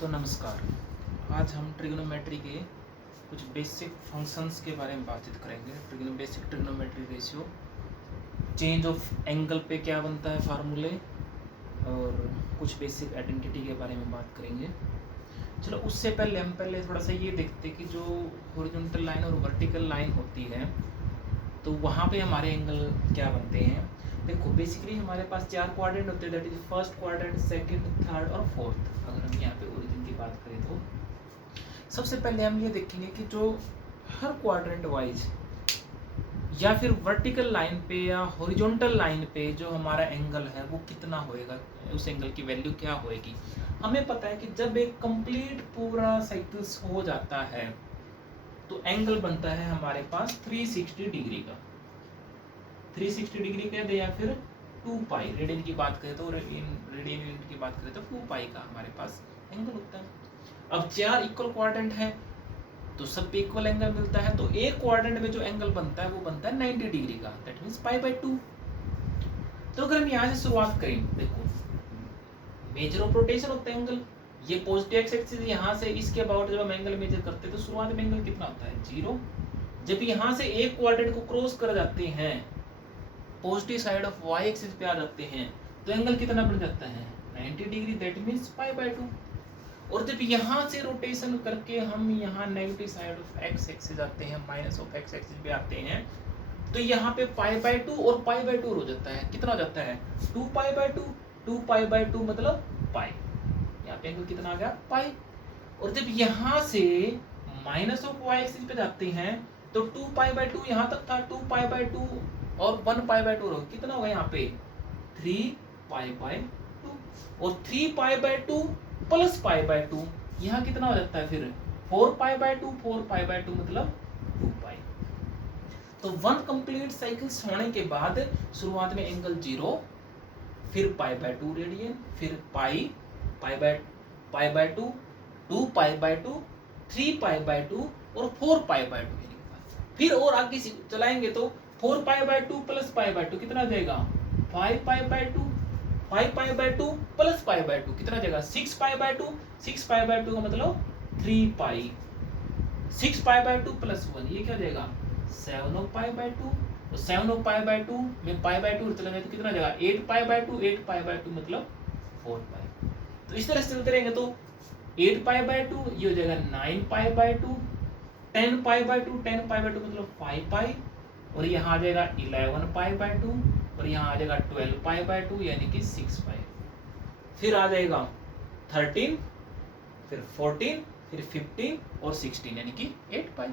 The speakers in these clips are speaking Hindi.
तो नमस्कार। आज हम ट्रिग्नोमेट्री के कुछ बेसिक फंक्शंस के बारे में बातचीत करेंगे। Basic trigonometry ratio, change of angle पे क्या बनता है फार्मूले, और कुछ बेसिक आइडेंटिटी के बारे में बात करेंगे। चलो उससे पहले हम थोड़ा सा ये देखते कि जो हॉरिजॉन्टल लाइन और वर्टिकल लाइन होती है तो वहाँ पे हमारे एंगल क्या बनते हैं। देखो बेसिकली हमारे पास 4 क्वाड्रेंट होते हैं, that is first quadrant, second, third और फोर्थ। अगर हम यहाँ पे ओरिजिन की बात करें तो सबसे पहले हम ये देखेंगे कि जो हर क्वाड्रेंट वाइज या फिर वर्टिकल लाइन पे या हॉरिजॉन्टल लाइन पे जो हमारा एंगल है वो कितना होएगा, उस एंगल की वैल्यू क्या होएगी। हमें पता है कि जब एक कंप्लीट पूरा साइकिल्स हो जाता है तो एंगल बनता है हमारे पास 360 डिग्री का। 360 डिग्री कह दे या फिर 2 पाई, रेडियन की बात करें तो रेडियन यूनिट की बात करें तो 2 पाई का हमारे पास एंगल होता है। अब 4 इक्वल क्वाड्रेंट है तो सब पे इक्वल एंगल मिलता है, तो एक क्वाड्रेंट में जो एंगल बनता है वो बनता है 90 डिग्री का, दैट मींस पाई/2। तो अगर हम यहाँ से शुरुआत करें, देखो मेजर ऑफ रोटेशन होता है एंगल, ये पॉजिटिव एक्स एक्सिस यहाँ से इसके अबाउट जब हम एंगल मेजर करते हैं तो शुरुआत में एंगल कितना होता है 0। जब यहाँ से एक क्वाड्रेंट को क्रॉस कर जाते हैं, positive side of y axis पे आ जाते हैं, तो एंगल कितना बन जाता है 90 डिग्री, दैट मींस पाई/2। और जब यहाँ से रोटेशन करके हम यहाँ negative side of x axis आते हैं, माइनस ऑफ x एक्सिस पे आते हैं, तो यहाँ पे पाई/2 और पाई/2 हो जाता है, कितना हो जाता है 2 पाई/2। 2 पाई/2 मतलब पाई, यहाँ पे एंगल कितना आ गया पाई। और जब यहाँ से माइनस ऑफ y एक्सिस पे जाते हैं तो 2 पाई/2 यहाँ तक था, 2 पाई/2 और 1 पाई/2 कितना होगा यहाँ पे 3 पाई/2, और 3 पाई/2 प्लस पाई/2 यहाँ कितना हो जाता है फिर 4 पाई/2। 4 पाई/2 मतलब 2 पाई। तो 1 कंप्लीट साइकिल्स होने के बाद शुरुआत में एंगल 0, फिर पाई/2 रेडियन, फिर पाई/2, 2 पाई/2, 3 पाई/2 और 4 पाई/2। फिर और आगे चलाएंगे तो 4 पाई/2 प्लस पाई/2 कितना जाएगा 5 पाई/2, 5 पाई/2 प्लस पाई/2 कितना जाएगा 6 पाई/2। 6 पाई/2 का मतलब 3 पाई, 6 पाई/2 प्लस 1 ये क्या जाएगा 7 पाई/2, तो 7 पाई/2 में पाई/2 चला जाए तो कितना जाएगा 8 पाई/2। 8 पाई/2 मतलब 4 पाई। तो इस तरह से चलते रहेंगे तो 8 पाई/2 ये हो जाएगा 9 पाई/2, 10 पाई/2, 10 पाई/2 मतलब 5 पाई, और यहाँ आ जाएगा 11 पाई/2, और यहाँ आ जाएगा 12 पाई/2 यानी कि 6 पाई। फिर आ जाएगा 13, फिर 14, फिर 15 और 16 यानी कि 8 पाई।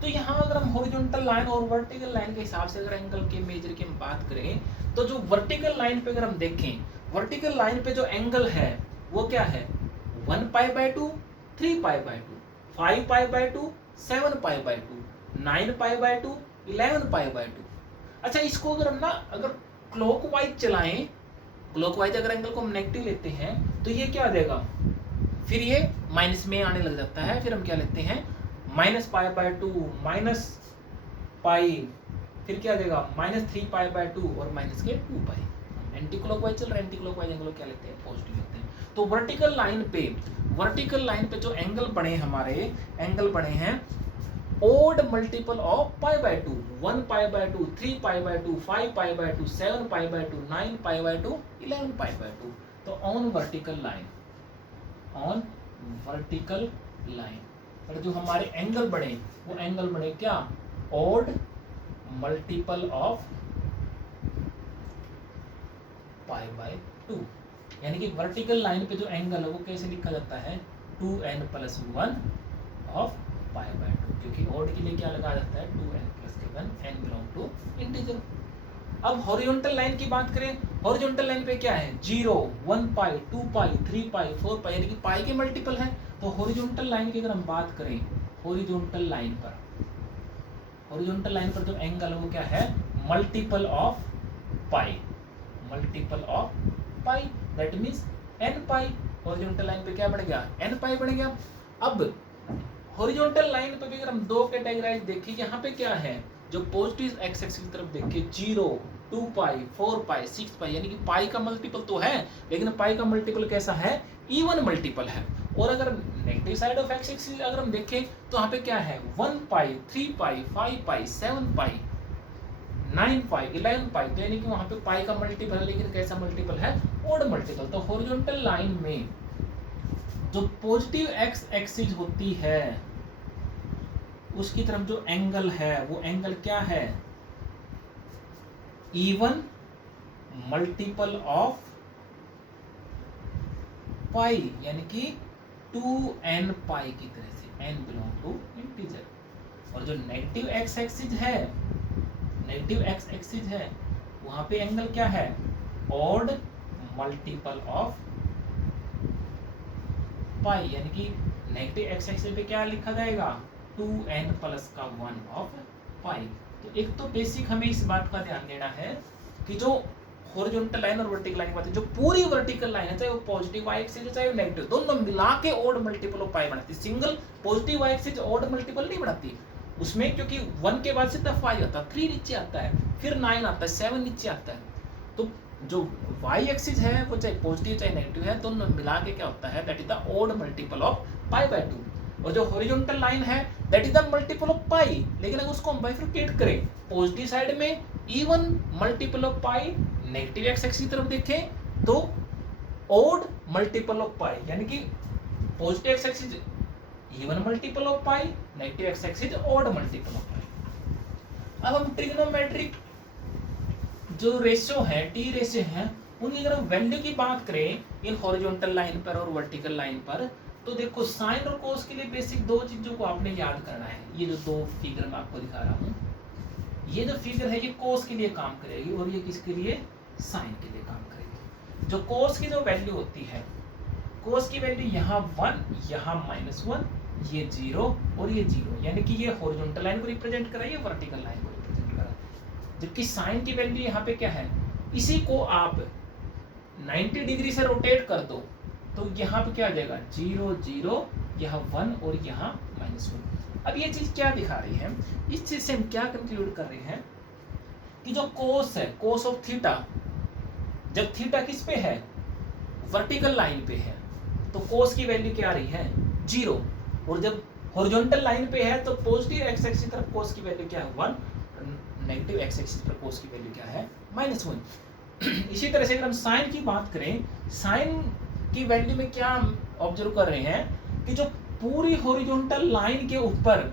तो यहाँ अगर हम हॉरिजॉन्टल लाइन और वर्टिकल लाइन के हिसाब से अगर एंगल के मेजर की हम बात करें तो जो वर्टिकल लाइन पे अगर हम देखें, वर्टिकल लाइन पे जो एंगल है वो क्या है 1 पाई/2, 3 पाई/2, 5 पाई/2, 7 पाई/2, 9 पाई/2, 11 पाई/2। अच्छा इसको अगर हम अगर क्लॉकवाइज चलाएं, क्लॉकवाइज अगर एंगल को हम नेगेटिव लेते हैं तो ये क्या आ जाएगा, फिर ये माइनस में आने लग जाता है। फिर हम क्या लेते हैं -पाई/2, माइनस पाई, फिर क्या आ जाएगा -3 पाई/2 और माइनस के 2 पाई। एंटी क्लॉकवाइज चल रहा है, एंटी क्लॉकवाइज एंगल क्या लेते हैं पॉजिटिव लेते हैं। तो वर्टिकल लाइन पे जो एंगल बने हमारे, एंगल बने हैं ओड मल्टीपल ऑफ पाई/2, 1 पाई/2, 3 पाई/2, 5 पाई/2, 7 पाई/2, 9 पाई/2, 11 पाई/2। तो ऑन वर्टिकल लाइन पर जो हमारे एंगल बने वो एंगल बने क्या ओड मल्टीपल ऑफ पाई/2, यानी कि वर्टिकल लाइन पे जो एंगल है वो कैसे लिखा जाता है 2n+1 ऑफ पाई/2, क्योंकि ओड के लिए क्या लगा जाता है 2n+1, n belong to integer. अब हॉरिजॉन्टल लाइन की बात करें, हॉरिजॉन्टल लाइन पे क्या है 0, 1 पाई, 2 पाई, 3 पाई, 4 पाई, यानी कि पाई के मल्टीपल है। तो हॉरिजॉन्टल लाइन की अगर हम बात करें, हॉरिजॉन्टल लाइन पर जो एंगल है वो क्या है multiple of pi, that means n pi. Horizontal line पे क्या बढ़ गया n पाई बढ़ गया। अब हॉरिजॉन्टल लाइन पे भी अगर हम दो कैटेगराइज देखें, यहाँ पे क्या है जो पॉजिटिव एक्स एक्सिस की तरफ देखिए 0, 2 पाई 4 पाई 6 पाई, यानी कि पाई का मल्टीपल तो है, लेकिन पाई का मल्टीपल कैसा है, इवन मल्टीपल है। और अगर negative side of x axis अगर हम देखें तो यहाँ पे क्या है, 1 पाई 3 पाई 5 पाई 7 पाई 9 पाई 11 पाई, तो यानी कि वहां पे पाई का मल्टीपल है, लेकिन कैसा मल्टीपल है, ओड मल्टीपल। तो हॉरिजॉन्टल लाइन में जो पॉजिटिव एक्स एक्सिस होती है उसकी तरफ जो एंगल है वो एंगल क्या है, इवन मल्टीपल ऑफ पाई, यानी कि 2n पाई की तरह से, n बिलोंग टू इंटीजर। और जो नेगेटिव एक्स एक्सिस है, नेगेटिव एक्स एक्सिस है, वहां पे एंगल क्या है, ऑड मल्टीपल ऑफ पाई, यानी कि नेगेटिव एक्स एक्सिस पे क्या लिखा जाएगा, 2n प्लस का 1 ऑफ पाई। तो एक तो बेसिक हमें इस बात का ध्यान देना है कि जो हॉरिजॉन्टल लाइन और वर्टिकल लाइन की बात है, जो पूरी वर्टिकल लाइन है, चाहे वो पॉजिटिव वाई एक्सिस है चाहे वो नेगेटिव, दोनों मिला के ऑड मल्टीपल ऑफ पाई बनाती है। Single positive Y axis odd multiple नहीं बनाती उसमें, क्योंकि 1 के बाद सीधा 5 आता है, 3 नीचे आता है, फिर 9 आता है, 7 नीचे आता है। तो जो वाई एक्सिस है वो चाहे पॉजिटिव चाहे नेगेटिव है, दोनों मिला के क्या होता है, that is the odd multiple of pi by 2। और जो हॉरिजॉन्टल लाइन है that is the multiple of pi, लेकिन अगर उसको हम बाइफरकेट करें, पॉजिटिव साइड में even multiple of pi, negative X axis की तरफ देखें तो ऑड मल्टीपल ऑफ पाई, यानी कि positive X axis even multiple of pi, negative X axis odd multiple of pi. अब हम ट्रिग्नोमेट्रिक जो रेशियो है, टी रेशियो है, उनकी अगर हम वैल्यू की बात करें इन हॉरिजॉन्टल लाइन पर और वर्टिकल लाइन पर, तो देखो साइन और कोस के लिए बेसिक दो चीजों को आपने याद करना है। ये जो दो फिगर मैं आपको दिखा रहा हूँ, ये जो फिगर है ये कोस के लिए काम करेगी और ये किसके लिए, साइन के लिए काम करेगी। जो कोस की जो वैल्यू होती है, कोस की वैल्यू यहाँ 1 यहाँ -1, ये 0 और ये 0, यानी कि ये हॉरिजॉन्टल लाइन को रिप्रेजेंट कर रहा है, ये वर्टिकल लाइन को रिप्रेजेंट कर रहा है। जबकि साइन की वैल्यू यहाँ पे क्या है, इसी को आप 90 डिग्री से रोटेट कर दो तो यहाँ पे क्या आ जाएगा, 0 0, यहाँ 1 और यहाँ -1। अब ये चीज क्या दिखा रही है, इस चीज से हम क्या कंक्लूड कर रहे हैं कि जो कोस है, कोस ऑफ थीटा, जब थीटा किस पे है, वर्टिकल लाइन पे है, तो कोस की वैल्यू क्या आ रही है, 0। और जब हॉरिजॉन्टल लाइन पे है तो पॉजिटिव एक्स एक्सिस की तरफ कोस की वैल्यू क्या है, 1, नेगेटिव एक्स एक्सिस पर कोस की वैल्यू क्या है, -1। इसी तरह से अगर हम साइन की बात करें, साइन की वैल्यू में क्या ऑब्जर्व कर रहे हैं कि जो पूरी हॉरिजॉन्टल लाइन के ऊपर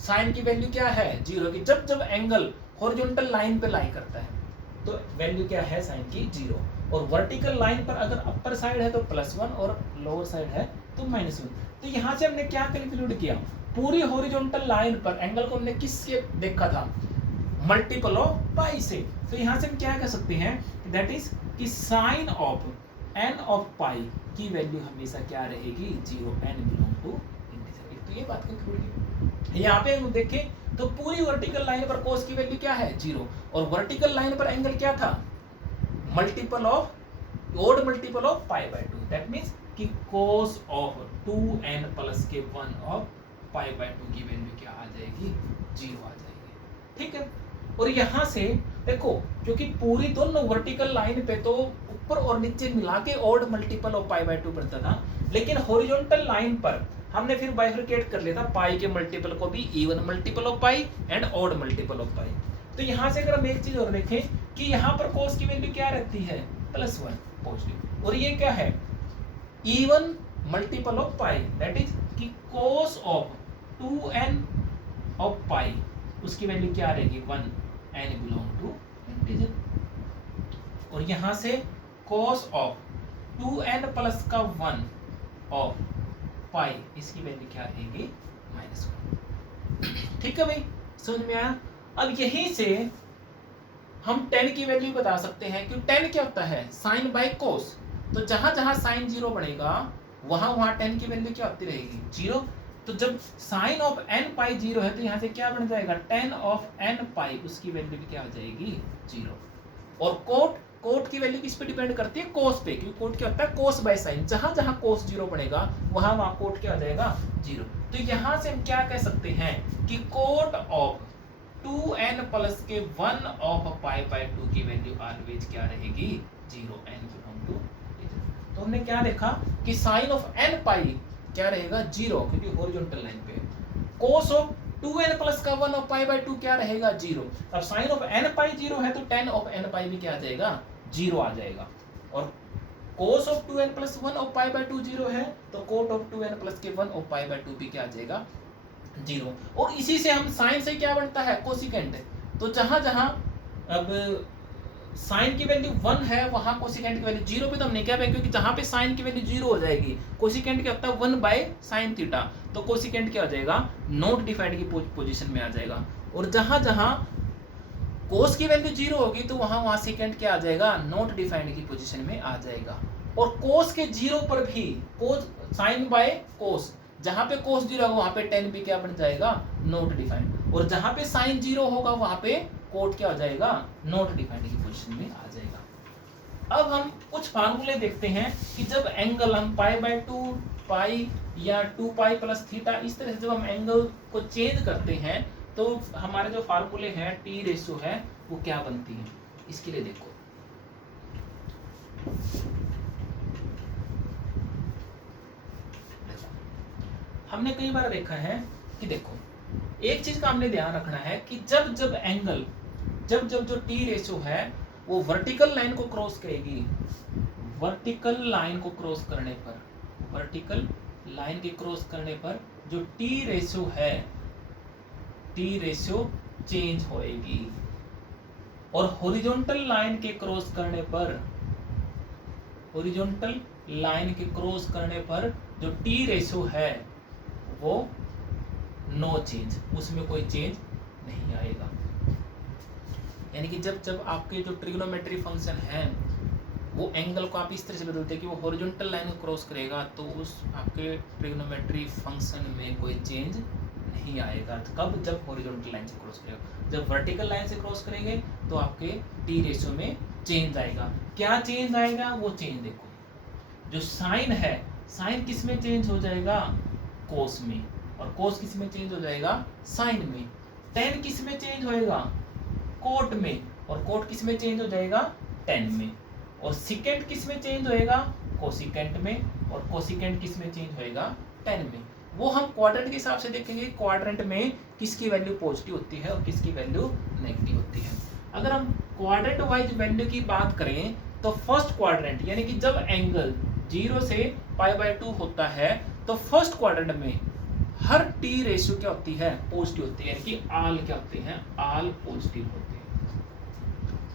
साइन की वैल्यू क्या है, 0 की। जब जब एंगल हॉरिजॉन्टल लाइन पे लाई करता है तो वैल्यू क्या है साइन की, 0। और वर्टिकल लाइन पर अगर अपर साइड है तो +1 और लोअर साइड है तो -1। तो यहाँ से हमने क्या कंक्लूड किया, पूरी हॉरिजॉन्टल लाइन पर एंगल को हमने किससे देखा था, मल्टीपल ऑफ पाई से। तो यहाँ से हम क्या कह सकते हैं, दैट इज कि साइन ऑफ n ऑफ पाई की वैल्यू हमेशा क्या रहेगी, 0, n बिलोंग टू इंटीजर। तो ये बात कंक्लूड की। यहाँ पे हम देखें तो पूरी वर्टिकल लाइन पर कोस की वैल्यू क्या है, 0, और वर्टिकल लाइन पर एंगल क्या था, multiple of, odd multiple of pi by 2। That means कि कोस ऑफ 2n प्लस के 1 ऑफ पाई बाय 2 की वैल्यू क्या आ जाएगी, 0 आ जाएगी। ठीक है। और यहाँ से देखो, क्योंकि पूरी दोनों वर्टिकल लाइन पे तो ऊपर और नीचे मिला के odd multiple of pi by 2 बनता था, लेकिन हॉरिजॉन्टल लाइन पर हमने फिर बाइफरकेट कर लिया था पाई के मल्टीपल को भी, even multiple of pi and odd multiple of pi. तो यहाँ से अगर हम एक चीज और देखें कि यहाँ पर कोस की वैल्यू क्या रहती है, +1 पॉजिटिव, और ये क्या है, even multiple of pi, that is कि कोस ऑफ 2n ऑफ पाई, उसकी वैल्यू क्या रहेगी, 1, n बिलोंग टू इंटीजर। और यहां से cos ऑफ 2n प्लस का 1 ऑफ पाई, इसकी वैल्यू क्या रहेगी, -1। ठीक है भाई, समझ में आया। अब यहीं से हम tan की वैल्यू बता सकते हैं कि tan क्या होता है, साइन बाय कोस। तो जहां जहां साइन 0 बढ़ेगा वहां वहां tan की वैल्यू क्या होती रहेगी, 0। तो जब साइन ऑफ n पाई 0 है तो यहाँ से क्या बन जाएगा, tan ऑफ n पाई, उसकी वैल्यू भी क्या हो जाएगी, 0। और कोट की वैल्यू किस पे डिपेंड करती है, कोस पे, क्योंकि कोट क्या होता है, कोस बाय साइन। जहां जहां कोस 0 बनेगा वहां वहां कोट क्या हो जाएगा, 0। तो यहाँ से हम क्या कह सकते हैं कि कोट ऑफ 2n प्लस के 1 ऑफ पाई बाय 2 की वैल्यू ऑलवेज क्या रहेगी 0 n बिलोंग टू। तो हमने क्या देखा कि साइन ऑफ n पाई क्या रहेगा 0 क्योंकि हॉरिजॉन्टल लाइन पे। कोस ऑफ 2n प्लस का 1 ऑफ पाई बाय 2 क्या रहेगा 0। अब साइन ऑफ n पाई 0 है तो tan ऑफ n पाई भी क्या आ जाएगा 0 आ जाएगा। और cos of 2n plus 1 of pi by 2 0 है तो cot ऑफ 2n प्लस के 1 ऑफ पाई बाय 2 भी क्या आ जाएगा 0। और इसी से हम साइन से क्या बनता है कोसिकेंट। तो जहां जहां अब साइन की वैल्यू 1 है वहां कोसिकेंट की वैल्यू 0 पे तो हमने क्या किया क्योंकि जहां पे साइन की वैल्यू 0 हो जाएगी कोसिकेंट क्या होता है 1 बाय साइन थीटा तो कोसिकेंट क्या हो जाएगा नॉट डिफाइंड की पोजीशन में आ जाएगा। और जहां जहां कोस की वैल्यू 0 होगी तो वहां सेकेंड क्या आ जाएगा नॉट डिफाइंड की पोजीशन में आ जाएगा। और कोस के 0 पर भी कोस साइन बाय कोस जहां पे कोस 0 होगा वहां पे tan भी क्या बन जाएगा नॉट डिफाइंड। और जहां पे साइन 0 होगा वहां पे कोट क्या हो जाएगा नॉट डिफाइंड की पोजीशन में आ जाएगा। अब हम कुछ फार्मूले देखते हैं कि जब एंगल हम पाई बाय 2 पाई या 2 पाई प्लस थीटा इस तरह से जब हम एंगल को चेंज करते हैं तो हमारे जो फार्मूले हैं टी रेशियो है वो क्या बनती है। इसके लिए देखो हमने कई बार देखा है कि देखो एक चीज का हमने ध्यान रखना है कि जब जब एंगल जब जब जो टी रेशियो है वो वर्टिकल लाइन को क्रॉस करेगी वर्टिकल लाइन को क्रॉस करने पर वर्टिकल लाइन के क्रॉस करने पर जो टी रेशियो है टी रेशियो चेंज होएगी। और हॉरिजॉन्टल लाइन के क्रॉस करने पर हॉरिजॉन्टल लाइन के क्रॉस करने पर जो टी रेशियो है वो नो चेंज उसमें कोई चेंज नहीं आएगा। यानी कि जब जब आपके जो ट्रिग्नोमेट्री फंक्शन है वो एंगल को आप इस तरह से बदलते हैं कि वो हॉरिजॉन्टल लाइन को क्रॉस करेगा तो उस आपके ट्रिग्नोमेट्री फंक्शन में कोई चेंज नहीं आएगा। तो कब जब हॉरिजॉन्टल लाइन से क्रॉस करेगा जब वर्टिकल लाइन से क्रॉस करेंगे तो आपके टी रेशियो में चेंज आएगा। क्या चेंज आएगा वो चेंज देखो जो साइन है साइन किस में चेंज हो जाएगा कोस में और कोस किस में चेंज हो जाएगा साइन में। टेन किस में चेंज होएगा कोट में और कोट किस में चेंज हो जाएगा टेन में। और सिकेंट किस में चेंज होएगा कोसिकेंट में और कोसिकेंट किस में चेंज होएगा टेन में। वो हम क्वाड्रेंट के हिसाब से देखेंगे क्वाड्रेंट में किसकी वैल्यू पॉजिटिव होती है और किसकी वैल्यू नेगेटिव होती है। अगर हम क्वाड्रेंट वाइज वैल्यू की बात करें तो फर्स्ट क्वाड्रेंट यानी कि जब एंगल 0 से पाई बाय 2 होता है तो फर्स्ट क्वाड्रेंट में हर टी रेशियो क्या होती है पॉजिटिव होती है यानी कि आल क्या होते हैं आल पॉजिटिव होते हैं।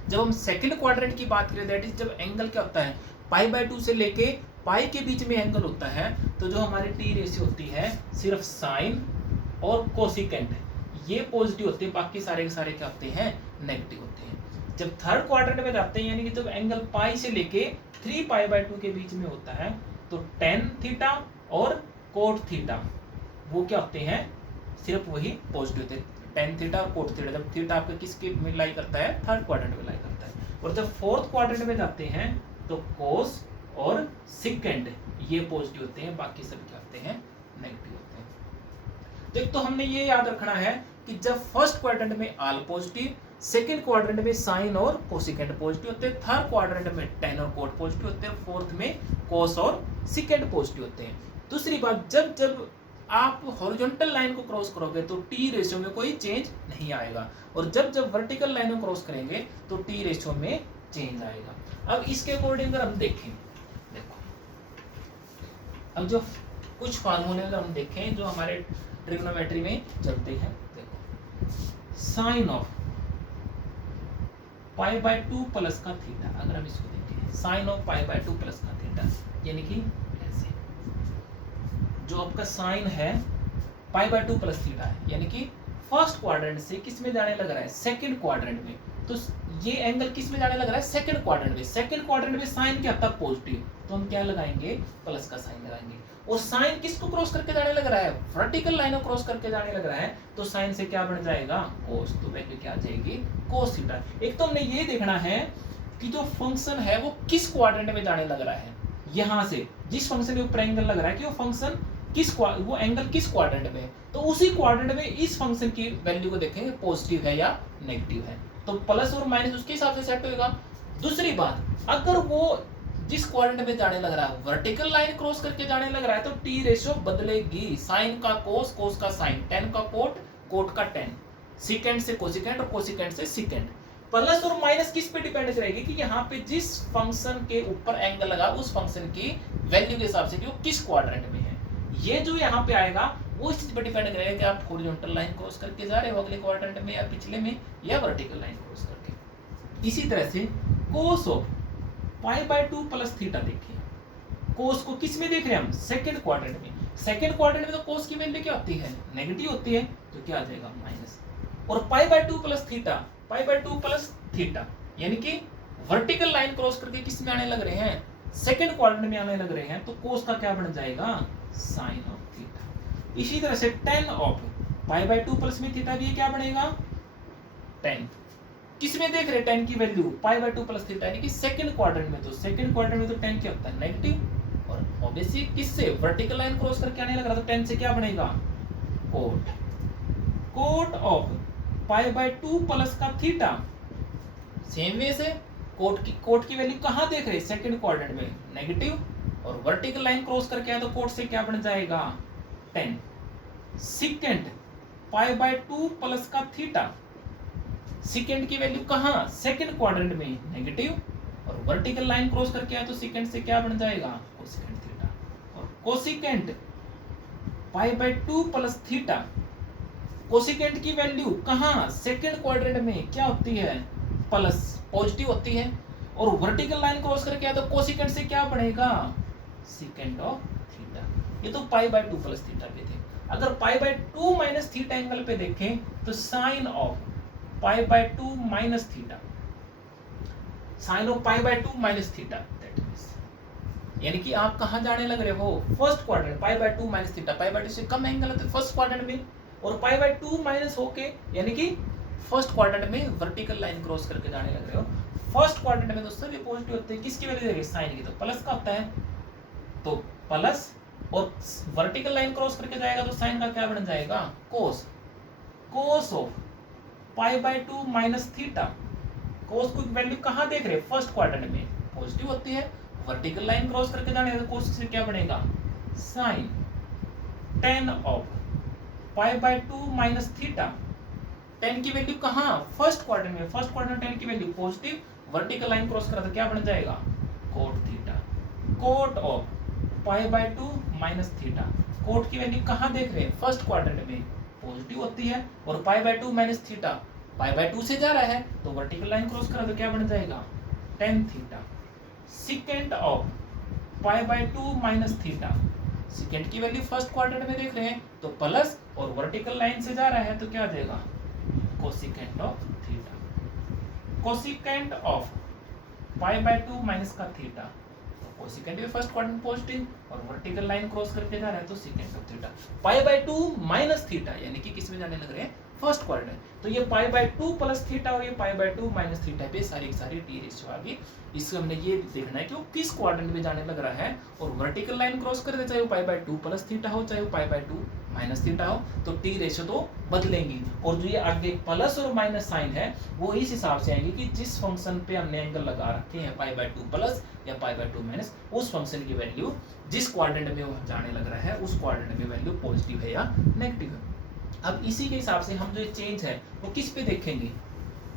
जब हम सेकंड क्वाड्रेंट की बात करें दैट इज जब एंगल क्या होता है पाई बाय 2 से लेके पाई के बीच में एंगल होता है तो जो हमारी टी रेशियो होती है सिर्फ साइन और कोसिकेंट ये पॉजिटिव होते हैं बाकी सारे के सारे क्या होते हैं नेगेटिव होते हैं। जब थर्ड क्वाड्रेंट में जाते हैं यानी कि जब एंगल पाई से लेके 3 पाई बाय 2 के बीच में होता है तो टेन थीटा और कोट थीटा वो क्या होते हैं सिर्फ वही पॉजिटिव होते हैं टेन थीटा और कोट थीटा। जब थीटा आपका किसके में लाई करता है थर्ड क्वाड्रेंट में लाई करता है। और जब फोर्थ क्वाड्रेंट में जाते हैं तो कोस और सिकेंड ये पॉजिटिव होते हैं बाकी सब क्या होते हैं नेगेटिव होते हैं। तो एक तो हमने ये याद रखना है कि जब फर्स्ट क्वाड्रेंट में आल पॉजिटिव सेकंड क्वाड्रेंट में साइन और कोसिकेंट पॉजिटिव होते हैं थर्ड क्वाड्रेंट में टेन और कोट पॉजिटिव होते हैं फोर्थ में कोस और सिकेंड पॉजिटिव होते हैं। दूसरी बात जब जब आप हॉरिजॉन्टल लाइन को क्रॉस करोगे तो टी रेशियो में कोई चेंज नहीं आएगा और जब जब वर्टिकल लाइन को क्रॉस करेंगे तो टी रेशियो में चेंज आएगा। अब इसके अकॉर्डिंग अगर हम देखें देखो अब जो कुछ फार्मूले अगर हम देखें जो हमारे ट्रिग्नोमेट्री में चलते हैं देखो sine of pi by 2 plus का थीटा अगर हम इसको देखें sine of pi by 2 plus का थीटा यानी कि ऐसे जो आपका साइन है पाई बाय 2 प्लस थीटा है यानी कि फर्स्ट क्वाड्रेंट से किस में जाने लग रहा है सेकंड क्वाड्रेंट में। तो ये एंगल किस में जाने लग रहा है सेकंड क्वाड्रेंट में। सेकंड क्वाड्रेंट में साइन क्या था पॉजिटिव तो हम क्या लगाएंगे प्लस का साइन लगाएंगे। और साइन किसको क्रॉस करके जाने लग रहा है वर्टिकल लाइन को क्रॉस करके जाने लग रहा है तो साइन से क्या बन जाएगा कोस तो वैल्यू क्या आ जाएगी कोस थीटा। एक तो हमने ये देखना है कि जो फंक्शन है वो किस क्वाड्रेंट में जाने लग रहा है। यहां से जिस फंक्शन के ऊपर एंगल लग रहा है कि वो फंक्शन वो एंगल किस क्वाड्रेंट में है, तो उसी क्वाड्रेंट में इस फंक्शन की वैल्यू को देखेंगे पॉजिटिव है या नेगेटिव है, तो प्लस और माइनस उसके हिसाब से सेट होगा। दूसरी बात, अगर वो जिस क्वाड्रेंट में जाने लग रहा है वर्टिकल लाइन क्रॉस करके जाने लग रहा है तो टी रेशियो बदलेगी, साइन का कोस, कोस का साइन, टेन का कोट, कोट का टेन, सीकेंड से कोसिकेंड और कोसिकेंड से सीकेंड। प्लस और माइनस किस पे डिपेंड करेगी कि यहाँ पे जिस फंक्शन के ऊपर एंगल लगा उस फंक्शन की वैल्यू के हिसाब से कि वो किस क्वाड्रेंट में है। ये जो यहाँ पे आएगा वो इस चीज पर डिपेंड करेगा कि आप हॉरिजॉन्टल लाइन क्रॉस करके जा रहे हो अगले क्वाड्रेंट में या पिछले में, या वर्टिकल लाइन क्रॉस करके। इसी तरह से कोस ऑफ π/2 प्लस थीटा देखिए, कोस को किस में देख रहे हैं हम, सेकंड क्वाड्रेंट में। सेकंड क्वाड्रेंट में तो कोस की वैल्यू क्या होती है, नेगेटिव होती है, तो क्या आ जाएगा माइनस। और π/2 प्लस थीटा, π/2 प्लस थीटा यानी कि वर्टिकल लाइन क्रॉस करके किस में आने लग रहे हैं, सेकंड क्वाड्रेंट में आने लग रहे हैं, तो कोस का क्या बन जाएगा, साइन ऑफ थीटा। इसी तरह से tan ऑफ π/2 प्लस में थीटा भी क्या बनेगा, tan। किस में देख रहे हैं tan की वैल्यू, π/2 प्लस थीटा यानी कि सेकंड क्वाड्रेंट में, तो सेकंड क्वाड्रेंट में तो tan क्या होता है, नेगेटिव, और ऑब्वियसली किससे वर्टिकल लाइन क्रॉस करके आने लग रहा, तो tan से क्या बनेगा, कोट। कोट ऑफ π/2 प्लस का थीटा, सेम वे से कोट की वैल्यू कहां देख रहे हैं, सेकंड क्वाड्रेंट में, नेगेटिव, और वर्टिकल लाइन क्रॉस करके आया तो कोट से क्या बन जाएगा, tan। सेकंड π/2 प्लस का थीटा, सेकंड की वैल्यू कहां, सेकंड क्वाड्रेंट में, नेगेटिव, और वर्टिकल लाइन क्रॉस करके आया तो सेकंड से क्या बन जाएगा, कोसेकेंट थीटा। और कोसेकेंट π/2 प्लस थीटा, कोसेकेंट की वैल्यू कहां, सेकंड क्वाड्रेंट में क्या होती है, प्लस, पॉजिटिव होती है, और वर्टिकल लाइन क्रॉस करके आया तो कोसेकेंट से क्या बनेगा, सेकंड ऑफ थीटा। ये तो π/2 प्लस थीटा पे थे। अगर π/2 माइनस थीटा एंगल पे देखें तो sine of π/2 minus theta, sine of π/2 minus theta, that means यानी कि आप कहां जाने लग रहे हो, फर्स्ट क्वाड्रेंट, π/2 माइनस थीटा, π/2 से कम एंगल है तो फर्स्ट क्वाड्रेंट में, और π/2 माइनस होके यानी कि फर्स्ट क्वाड्रेंट में वर्टिकल लाइन क्रॉस करके जाने लग रहे हो। फर्स्ट क्वाड्रेंट में तो सभी पॉजिटिव होते हैं, किसकी वैल्यू देंगे, साइन की, तो प्लस का होता है, तो प्लस, और वर्टिकल लाइन क्रॉस करके जाएगा तो साइन का क्या बन जाएगा, कोस। Cos of π/2 minus theta, cos की वैल्यू कहां देख रहे हैं, फर्स्ट क्वाड्रेंट में, पॉजिटिव होती है, वर्टिकल लाइन क्रॉस करके जाने तो कोस से क्या बनेगा, sine. tan of π/2 minus theta, tan की वैल्यू कहां, फर्स्ट क्वाड्रेंट में, फर्स्ट क्वाड्रेंट tan की value positive, vertical line cross करा तो क्या बन जाएगा, cot theta. Cot of π/2 minus theta, cot की वैल्यू कहां देख रहे हैं, फर्स्ट क्वाड्रेंट में, पॉजिटिव होती है, और π/2 माइनस थीटा, π/2 से जा रहा है तो वर्टिकल लाइन क्रॉस करा तो क्या बन जाएगा, tan theta. Second of π/2 minus theta, second की वैल्यू फर्स्ट क्वाड्रेंट में देख रहे हैं तो प्लस, और वर्टिकल लाइन से जा रहा है तो क्या आ जाएगा, cosecant of theta. Cosecant of π/2 minus का थीटा, तो कोसेकेंट भी फर्स्ट क्वाड्रेंट पॉजिटिव, और वर्टिकल लाइन क्रॉस करके जा रहा है तो secant of theta. π/2 minus theta यानी कि किस में जाने लग रहे हैं, फर्स्ट क्वाड्रेंट, तो ये π/2 प्लस थीटा और ये π/2 माइनस थीटा पे सारी सारी टी रेशियो आ गई। इससे हमने ये देखना है कि वो किस क्वाड्रेंट में जाने लग रहा है, और वर्टिकल लाइन क्रॉस कर दे, चाहे वो π/2 प्लस थीटा हो चाहे वो π/2 माइनस थीटा हो, तो टी रेशियो तो बदलेंगी। और जो ये आगे प्लस और माइनस साइन है वो इस हिसाब से आएंगे कि जिस फंक्शन पे हमने एंगल लगा रखे हैं π/2 प्लस या π/2 माइनस, उस फंक्शन की वैल्यू जिस क्वाड्रेंट में वो जाने लग रहा है उस क्वाड्रेंट में वैल्यू पॉजिटिव है या नेगेटिव है। अब इसी के हिसाब से हम जो ये चेंज है वो किस पे देखेंगे,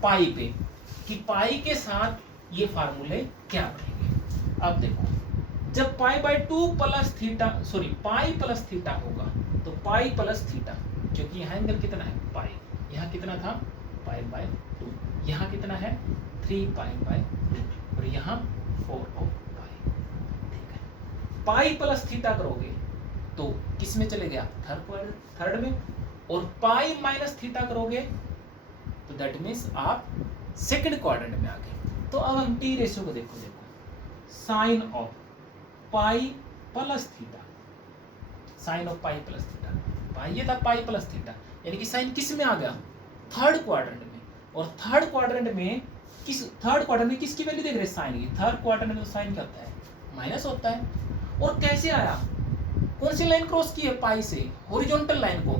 पाई पे, कि पाई के साथ ये फार्मूले क्या बनेंगे। अब देखो, जब π/2 plus theta, sorry pi plus theta होगा तो पाई प्लस थीटा, क्योंकि यहाँ एंगल कितना है, पाई, यहाँ कितना था π/2, यहाँ कितना है 3π/2, और यहाँ 4/π, ठीक है। पाई प्लस थीटा करोगे तो किस में चले गया, थर्ड में, और पाई माइनस थीटा करोगे तो दैट मीन्स आप सेकंड क्वाड्रेंट में आ गए। तो अब हम टी रेशियो को देखो, sine of pi plus theta, sine of pi plus theta, pi ये था पाई प्लस थीटा, यानी कि साइन किस में आ गया, थर्ड क्वाड्रेंट में, और थर्ड क्वाड्रेंट में किसकी वैल्यू देख रहे हैं, साइन की। थर्ड क्वाड्रेंट में तो साइन क्या होता है, माइनस होता है। और कैसे आया, कौन सी लाइन क्रॉस की है, पाई से, हॉरिजॉन्टल लाइन को।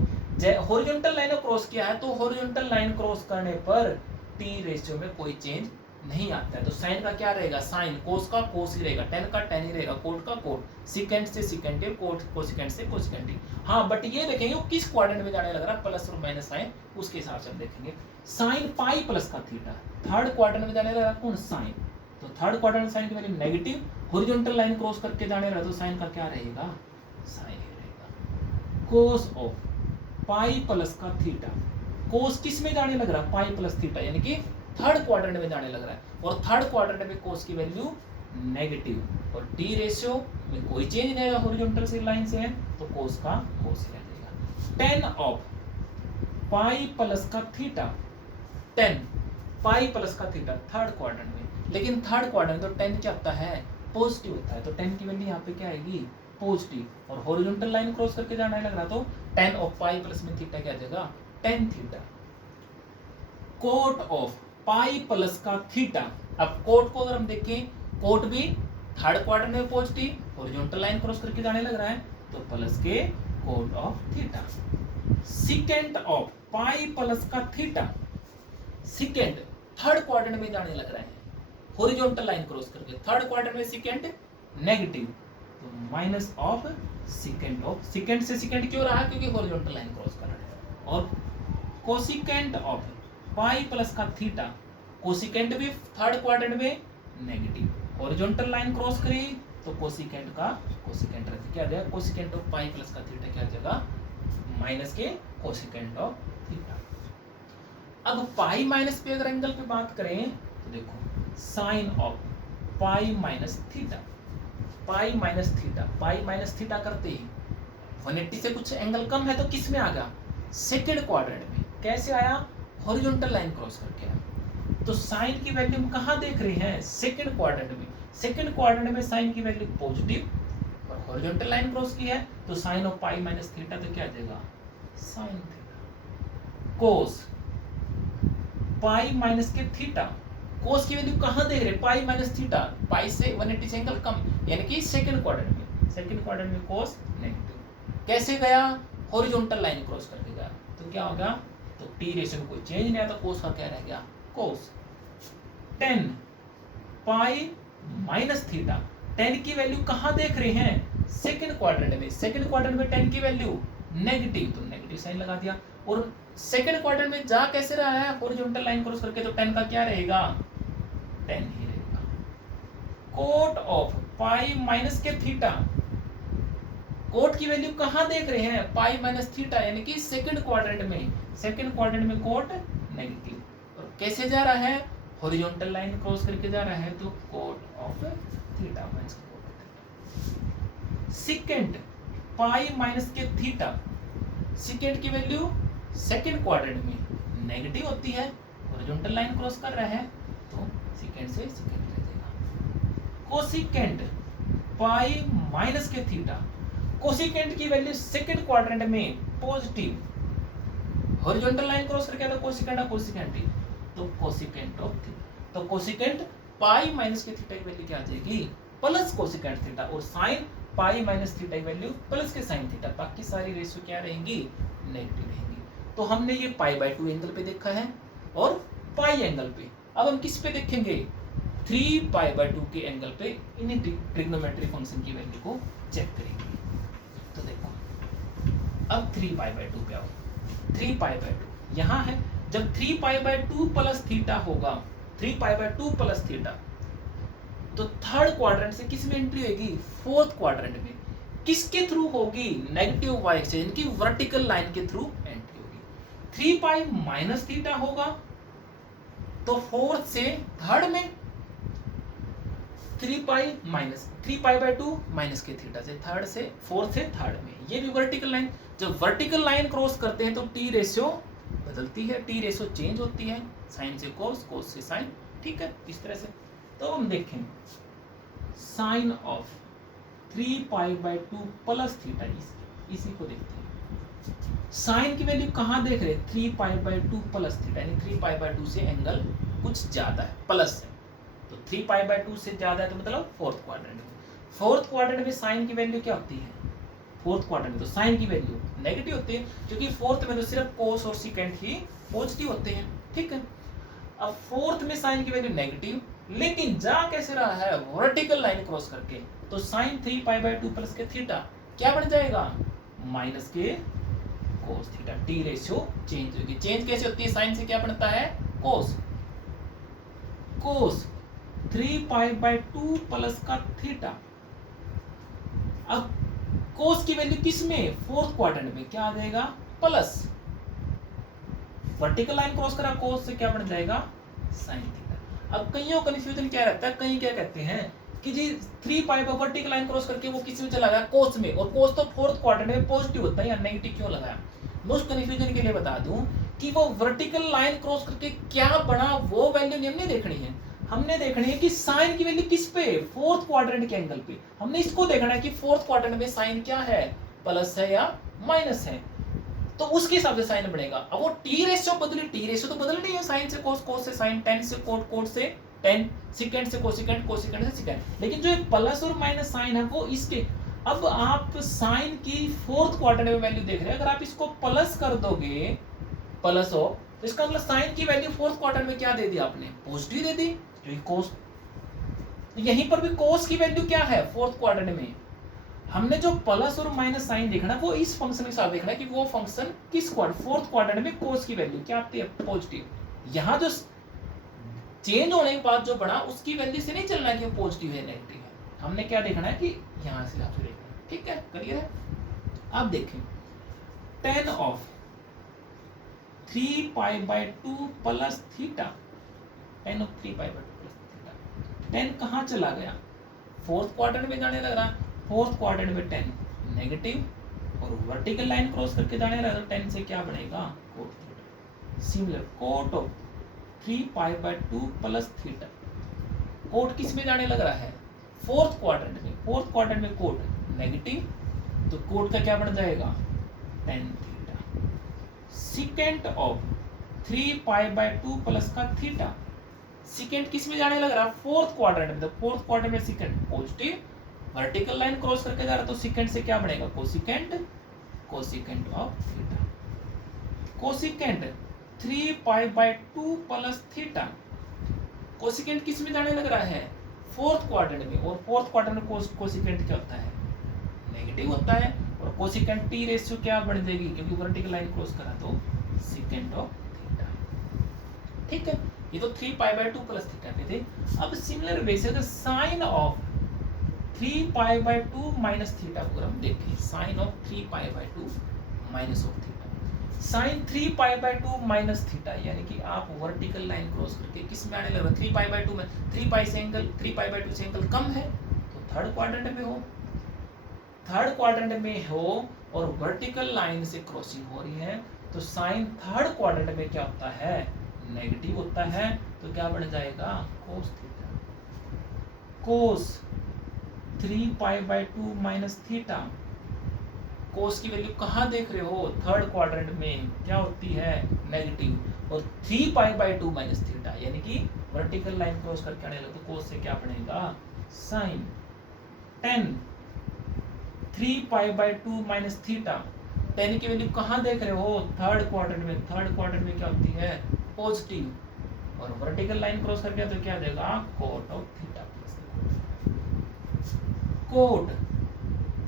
हॉरिजॉन्टल लाइन को क्रॉस किया है तो हॉरिजॉन्टल लाइन क्रॉस करने पर टी रेशियो में कोई चेंज नहीं आता है। तो साइन का क्या रहेगा, साइन, कोस का कोस ही रहेगा, टेन का टेन ही रहेगा, कोट का कोट, सिकेंड से सिकेंड, कोट कोसिकेंड से कोसिकेंड। हाँ बट ये देखेंगे वो किस क्वाड्रेंट में जाने लग रहा है, प्लस और माइनस साइन, उसके हिसाब से हम देखेंगे। साइन पाई प्लस का थीटा, थर्ड क्वाड्रेंट में जाने लग रहा है कौन, साइन। तो थर्ड क्वाड्रेंट में साइन की value negative, horizontal line cross करके जाने लगा तो साइन का क्या रहेगा, साइन ही रहेगा। कोस ऑफ पाई प्लस का थीटा, कोस किस में जाने लग रहा है, पाई प्लस थीटा, यानी कि थर्ड क्वाड्रेंट में जाने लग रहा है, और थर्ड क्वाड्रेंट में कोस की वैल्यू नेगेटिव, और टी रेशियो में कोई चेंज नहीं आएगा, हॉरिजॉन्टल से लाइन से है तो कोस का कोस ही रह जाएगा। टेन ऑफ पाई प्लस का थीटा, टेन पाई प्लस का थीटा थर्ड क्वाड्रेंट में, लेकिन थर्ड क्वाड्रेंट तो टेन क्या होता है, पॉजिटिव होता है, तो टेन की वैल्यू यहाँ पे क्या आएगी, पॉजिटिव, और हॉरिजॉन्टल लाइन क्रॉस करके जाने लग रहा तो टेन ऑफ पाई प्लस में थीटा क्या आ जाएगा, tan theta. Cot of pi plus का थीटा, अब कोट को अगर हम देखें, कोट भी थर्ड क्वाड्रेंट में पॉजिटिव, हॉरिजॉन्टल लाइन क्रॉस करके जाने लग रहा है तो प्लस के cot of theta. Secant of pi plus का थीटा, सिकेंड थर्ड क्वाड्रेंट में जाने लग रहा है, हॉरिजॉन्टल लाइन क्रॉस करके, थर्ड क्वाड्रेंट में सेकंड नेगेटिव, तो minus of second of, second से सेकंड क्यों रहा, क्योंकि हॉरिजॉन्टल लाइन क्रॉस कर रहा है। और कोसिकेंट ऑफ पाई प्लस का थीटा, कोसिकेंट भी थर्ड क्वाड्रेंट में नेगेटिव, हॉरिजॉन्टल लाइन क्रॉस करी तो कोसिकेंट का कोसिकेंट रहता, क्या आ जाएगा, कोसिकेंट ऑफ पाई प्लस का थीटा क्या आ जाएगा, माइनस के कोसिकेंट ऑफ थीटा। अब पाई माइनस पे अगर एंगल पे बात करें तो देखो, sine of pi minus theta, pi minus theta, pi minus theta करते ही 180 से कुछ एंगल कम है तो किस में आ गया, सेकंड क्वाड्रेंट में। कैसे आया, हॉरिजॉन्टल लाइन क्रॉस करके आया। तो साइन की वैल्यू हम कहाँ देख रहे हैं, सेकंड क्वाड्रेंट में, सेकंड क्वाड्रेंट में साइन की वैल्यू पॉजिटिव और हॉरिजॉन्टल लाइन क्रॉस की है तो sine of pi minus theta तो क्या आ जाएगा, sine theta. Cos pi minus के थीटा, कोस की वैल्यू कहां दे रहे, पाई माइनस थीटा, पाई से 180 से एंगल कम, यानी कि सेकंड क्वाड्रेंट में, सेकंड क्वाड्रेंट में कोस नेगेटिव। कैसे गया, हॉरिजॉन्टल लाइन क्रॉस करके गया तो क्या होगा, तो टी रेशियो में कोई चेंज नहीं आया तो कोस का क्या रह गया, कोस। 10 पाई माइनस थीटा, 10 की वैल्यू कहां देख रहे हैं, सेकंड क्वाड्रेंट में, सेकंड क्वाड्रेंट में 10 की वैल्यू नेगेटिव, तो नेगेटिव साइन लगा दिया। और सेकंड क्वाड्रेंट में जा कैसे रहा है, हॉरिजॉन्टल लाइन क्रॉस करके, तो 10 का क्या रहेगा, 10 ही रहेगा। कोट ऑफ पाई माइनस के थीटा, कोट की वैल्यू कहां देख रहे हैं, पाई माइनस थीटा, यानी कि सेकंड क्वाड्रेंट में, सेकंड क्वाड्रेंट में कोट नेगेटिव, और कैसे जा रहा है, हॉरिजॉन्टल लाइन क्रॉस करके जा रहा है तो cot of theta minus cot of theta. Second pi minus के थीटा, सेकंड की वैल्यू सेकंड क्वाड्रेंट में नेगेटिव होती है, हॉरिजॉन्टल लाइन क्रॉस कर रहा है तो सेकंड से सेकंड रह जाएगा। कोसिकेंट पाई माइनस के थीटा, कोसिकेंट की वैल्यू सेकंड क्वाड्रेंट में पॉजिटिव, हॉरिजॉन्टल लाइन क्रॉस करके तो कोसिकेंट कोसिकेंट ही, तो कोसिकेंट ऑफ थीटा, तो कोसिकेंट पाई माइनस के थीटा की वैल्यू क्या आ जाएगी, प्लस कोसिकेंट थीटा, और साइन पाई माइनस थीटा की वैल्यू प्लस के साइन थीटा, बाकी सारी रेशियो क्या रहेंगी, नेगेटिव रहेंगी। तो हमने ये पाई बाय 2 एंगल पे देखा है और पाई एंगल पे, अब हम किस पे देखेंगे, 3 पाई बाय 2 के एंगल पे इन ट्रिग्नोमेट्री फंक्शन की वैल्यू को चेक करेंगे। तो देखो अब 3 पाई बाय 2 पे आओ, 3 पाई बाय 2 यहाँ है, जब 3 पाई बाय 2 प्लस थीटा होगा, 3 पाई बाय 2 प्लस थीटा, तो थर्ड क्वाड्रेंट से किस में एंट्री होगी, फोर्थ क्वाड्रेंट में, किसके थ्रू होगी, नेगेटिव वाई एक्सिस, इनकी वर्टिकल लाइन के थ्रू एंट्री होगी। 3 पाई माइनस थीटा होगा तो फोर्थ से थर्ड में, 3 pi minus 3 pi by 2 minus के थीटा से थर्ड से, फोर्थ से थर्ड में, ये भी वर्टिकल लाइन, जब वर्टिकल लाइन क्रॉस करते हैं तो टी रेशियो बदलती है, टी रेशियो चेंज होती है, साइन से कोस, कोस से साइन, ठीक है, इस तरह से। तो हम देखें sine of 3 pi by 2 plus theta, इसी को देखते हैं। साइन की वैल्यू कहाँ देख रहे हैं, 3 पाई बाय 2 प्लस थीटा, यानी 3 पाई बाय 2 से एंगल कुछ ज्यादा है, प्लस है, तो 3 पाई बाय 2 से ज्यादा है तो मतलब फोर्थ क्वाड्रेंट में, फोर्थ क्वाड्रेंट में साइन की वैल्यू क्या होती है, फोर्थ क्वाड्रेंट में तो साइन की वैल्यू नेगेटिव होती है, क्योंकि फोर्थ में तो सिर्फ कोस और सिकेंड ही पॉजिटिव होते हैं, ठीक है। अब फोर्थ में साइन की वैल्यू नेगेटिव, लेकिन जा कैसे रहा है, वर्टिकल लाइन क्रॉस करके, तो साइन 3π/2 प्लस के थीटा क्या बन जाएगा, माइनस के cos theta. T ratio change होगी। चेंज कैसे होती है, साइन से क्या बनता है, कोस, कोस 3π/2 प्लस का थीटा। अब कोस की वैल्यू किस में, फोर्थ क्वाड्रेंट में, क्या आ जाएगा, प्लस, वर्टिकल लाइन क्रॉस करा, कोस से क्या बन जाएगा, साइन थीटा। अब कईयों कंफ्यूजन क्या रहता है, कहीं क्या कहते हैं कि जी 3π वर्टिकल लाइन क्रॉस करके वो किस में चला गया, कोस में, और कोस तो फोर्थ क्वाड्रेंट में पॉजिटिव होता है, या नेगेटिव क्यों लगाया। मैं उस कंफ्यूजन के लिए बता दूं कि वो वर्टिकल लाइन क्रॉस करके क्या बना, वो वैल्यू हमने देखनी है। हमने देखनी है कि साइन की वैल्यू किस पे, फोर्थ क्वाड्रेंट के एंगल पे। हमने इसको देखना है कि फोर्थ क्वाड्रेंट में साइन क्या है, प्लस है या माइनस है, तो उसके हिसाब से साइन बनेगा। अब वो टी रेशियो बदली, टी रेशियो तो बदलनी है, साइन से कोस, कोस से साइन, टेन से कोट, कोट से टेन, सेकंड से कोसेकंड, कोसेकंड से सेकंड। लेकिन जो प्लस और माइनस साइन है वो इसके, अब आप साइन की फोर्थ क्वाड्रेंट में वैल्यू देख रहे हैं, अगर आप इसको प्लस कर दोगे, प्लस हो, तो इसका मतलब साइन की वैल्यू फोर्थ क्वाड्रेंट में क्या दे दी आपने, पॉजिटिव दे दी, जो कोस। यहीं पर भी कोस की वैल्यू क्या है फोर्थ क्वाड्रेंट में, हमने जो प्लस और माइनस साइन देखना वो इस फंक्शन के साथ देखना है कि वो फंक्शन किस फोर्थ क्वाड्रेंट में कोस की वैल्यू क्या आती है, पॉजिटिव। यहां जो चेंज होने के बाद जो बना उसकी वैल्यू से नहीं चलना कि वो पॉजिटिव है नेगेटिव है, हमने क्या देखना है कि यहां से आपसे देखना है, ठीक है, क्लियर है। अब देखें tan of 3π/2 plus theta, tan of 3π/2 plus theta, tan कहां चला गया, फोर्थ क्वाड्रेंट में जाने लग रहा, फोर्थ क्वाड्रेंट में tan नेगेटिव और वर्टिकल लाइन क्रॉस करके जाने लगा, तो tan से क्या बनेगा, cot theta. Similar cot of 3π/2 plus theta, cot किस में जाने लग रहा है, फोर्थ क्वाड्रेंट में, फोर्थ क्वाड्रेंट में कोट नेगेटिव, तो कोट का क्या बन जाएगा, tan theta. Second of 3π/2 plus का थीटा, सेकेंड किस में जाने लग रहा, फोर्थ क्वाड्रेंट में, तो फोर्थ क्वाड्रेंट में second positive, vertical line cross करके जा रहा, तो सेकेंड से क्या बनेगा, cosecant, cosecant of theta. Cosecant 3π/2 plus theta, cosecant किस में जाने लग रहा है, फोर्थ क्वाड्रेंट में, और फोर्थ क्वाड्रेंट में कोसेकेंट क्या होता है, नेगेटिव होता है, और कोसेकेंट टी रेशियो क्या बन जाएगी, क्योंकि वर्टिकल लाइन क्रॉस करा, तो सेकेंट ऑफ थीटा, ठीक है। ये तो 3π/2 प्लस थीटा पे थे। अब सिमिलर वे से साइन ऑफ 3π/2 माइनस थीटा को हम देखें, sine of 3π/2 minus of theta, sine 3π/2 minus theta, यानी कि आप वर्टिकल लाइन क्रॉस करके किस में आने लगा, 3π/2 में, 3π से एंगल, 3π/2 से एंगल कम है, तो थर्ड क्वाड्रेंट में हो, थर्ड क्वाड्रेंट में हो और वर्टिकल लाइन से क्रॉसिंग हो रही है, तो साइन थर्ड क्वाड्रेंट में क्या होता है, नेगेटिव होता है, तो क्या बन जाएगा, कोस थीटा। कोस 3π/2 माइनस थीटा, कोस की वैल्यू कहाँ देख रहे हो, थर्ड क्वाड्रेंट में, क्या होती है, नेगेटिव, और 3π/2 माइनस थीटा, यानी कि वर्टिकल लाइन क्रॉस करके आने लगे, तो कोस से क्या बनेगा, साइन 10 3π/2 माइनस थीटा, 10 की वैल्यू कहाँ देख रहे हो, थर्ड क्वाड्रेंट में, थर्ड क्वाड्रेंट में क्या होती है, पॉजिटिव, और वर्टिकल लाइन क्रॉस करके तो क्या देगा, cot of theta plus cot